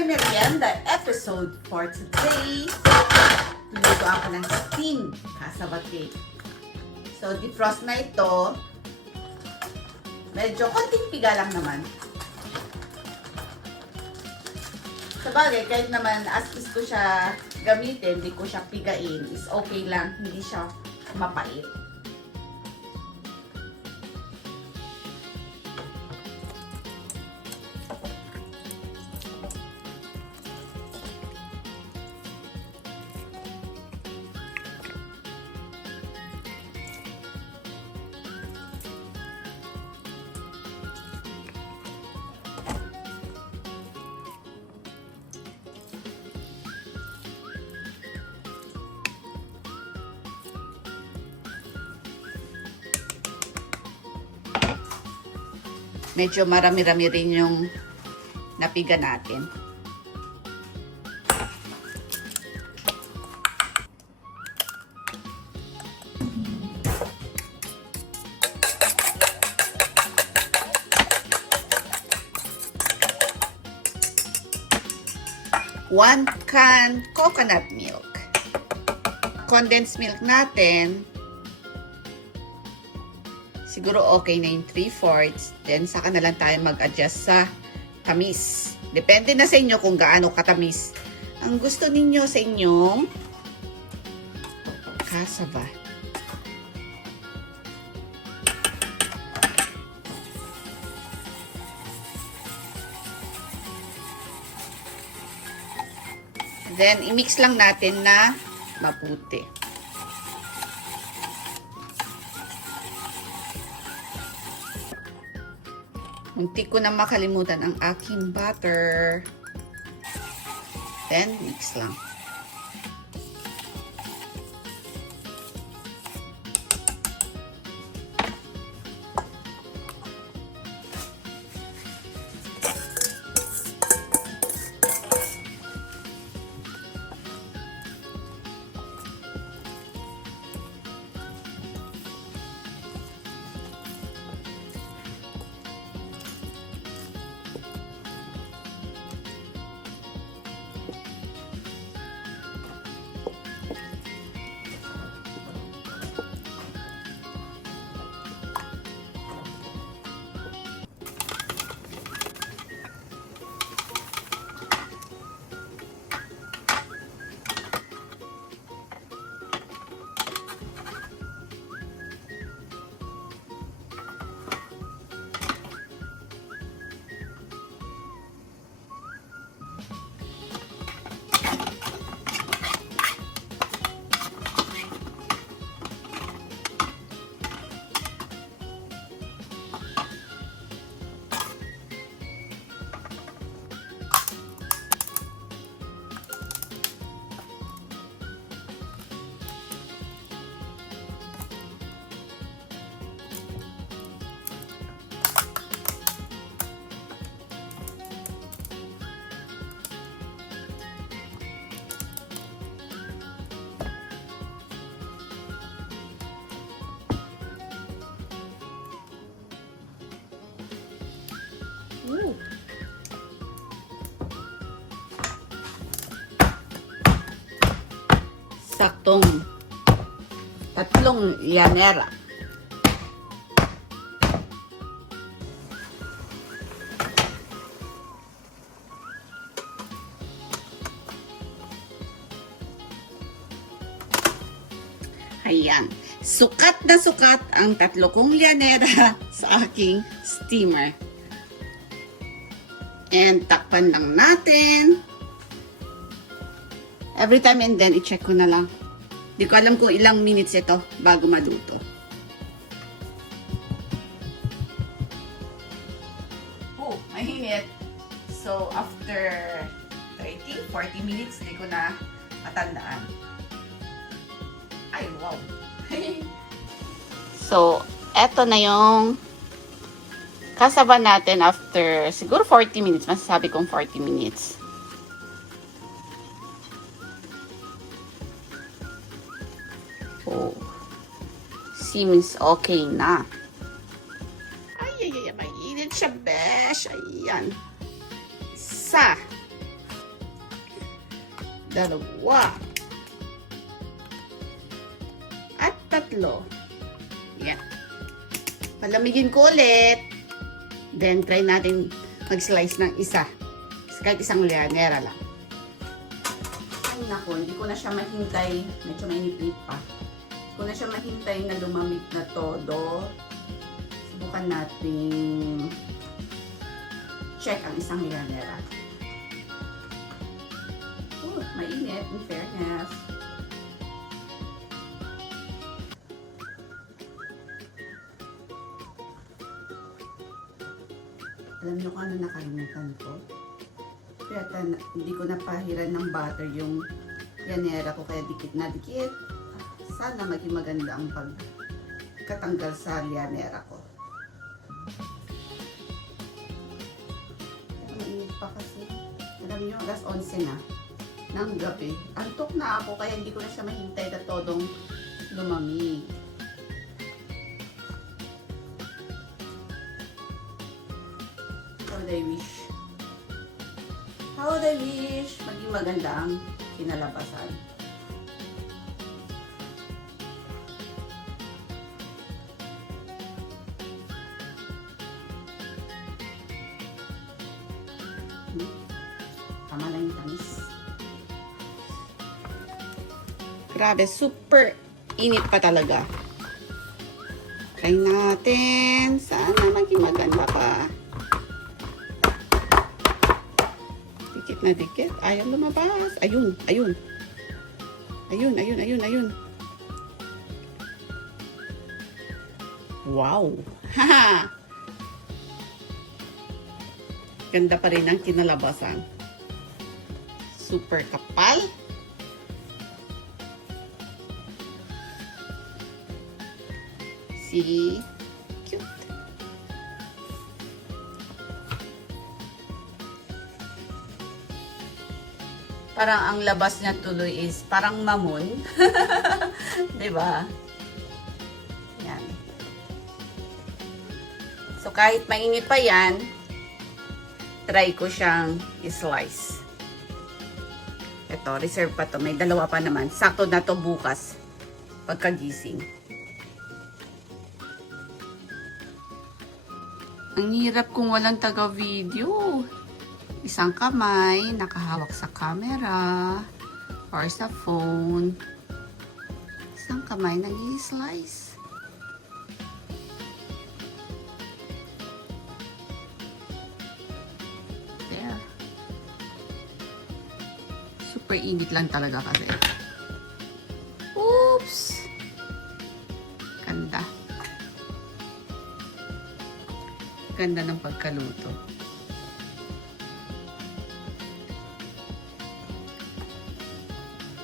My Merienda episode for today. Luto ako ng steamed cassava cake. So, defrost na ito. Medyo konting piga lang naman. Sabagay, kahit naman as is ko siya gamitin, hindi ko siya pigain, is okay lang, hindi siya mapait. Medyo marami-rami rin yung napiga natin. One can coconut milk. Condensed milk natin, siguro okay na yung 3/4. Then, saka na lang tayo mag-adjust sa tamis. Depende na sa inyo kung gaano katamis ang gusto ninyo sa inyong cassava. Then, i-mix lang natin na mabuti. Munti ko na makalimutan ang aking butter. Then, mix lang. Ooh. Saktong 3 llanera. Ayan. Sukat na sukat ang 3 kong llanera sa aking steamer. And takpan lang natin. Every time and then, i-check ko na lang. Hindi ko alam kung ilang minutes ito bago maluto. Oh, mahigit. So, after 30-40 minutes, hindi ko na matandaan. Ay, wow. So, eto na yung cassava natin after siguro 40 minutes. Masasabi kong 40 minutes. Oh. Seems okay na. Ay, mainit siya, besh. Ayan. Isa. dalawa. At tatlo. Yan. Palamigin ko ulit. Then, try natin mag-slice ng isa. Kahit isang lianera lang. Ay, naku, hindi ko na siya mahintay. Medyo mainit pa. Hindi ko na siya mahintay na lumamig na todo. Subukan natin check ang isang lianera. Oh, mainit, in fairness. Alam niyo kung ano nakalimutan ko? Kaya hindi ko napahiran ng butter yung lianera ko, kaya dikit na dikit. Sana maging maganda ang pagkatanggal sa lianera ko. Mainit pa kasi. Alam niyo, alas 11 na ng gabi. Antok na ako, kaya hindi ko na siya mahintay na todong lumamig. How would I wish maging maganda ang kinalabasan. Tama lang yung tamis. Grabe, super init pa talaga. Try natin. Sana maging maganda pa. Dikit na dikit. Ayaw lumabas. Ayun, ayun. Ayun, ayun, ayun, ayun. Wow. Haha. Ganda pa rin ang kinalabasan. Super kapal. See? Cute. Parang ang labas niya tuloy is parang mamon. 'Di ba? Yan. So kahit mainit pa 'yan, try ko siyang i-slice. Ito, reserve pa to. May dalawa pa naman. Sakto na to bukas pagkagising. Ang hirap kung walang taga-video. Isang kamay, nakahawak sa camera or sa phone. Isang kamay, nag-i-slice. There. Super init lang talaga kasi. Oops! Ganda. Ganda ng pagkaluto.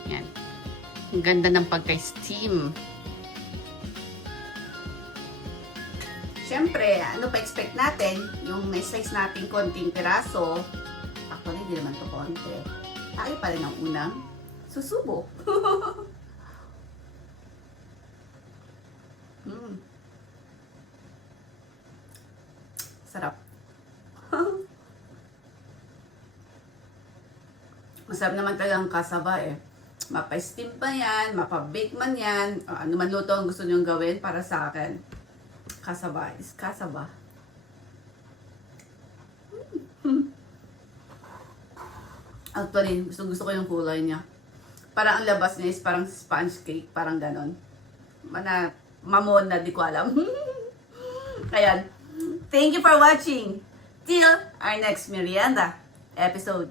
Yan. Ang ganda ng pagka-steam. Siyempre, ano pa expect natin? Yung may size natin konting piraso. Actually, hindi naman to konti. Tayo pa rin ang unang susubo. Sarap. Masarap naman talaga ang kasaba eh. Mapa-steam pa yan, mapa-bake man yan. Ano man luto ang gusto nyong gawin para sa akin. Kasaba is kasaba. Actually, gusto ko yung kulay niya. Parang ang labas niya is parang sponge cake, parang ganon. Mamon na, di ko alam. Ayan. Thank you for watching. Till our next merienda episode.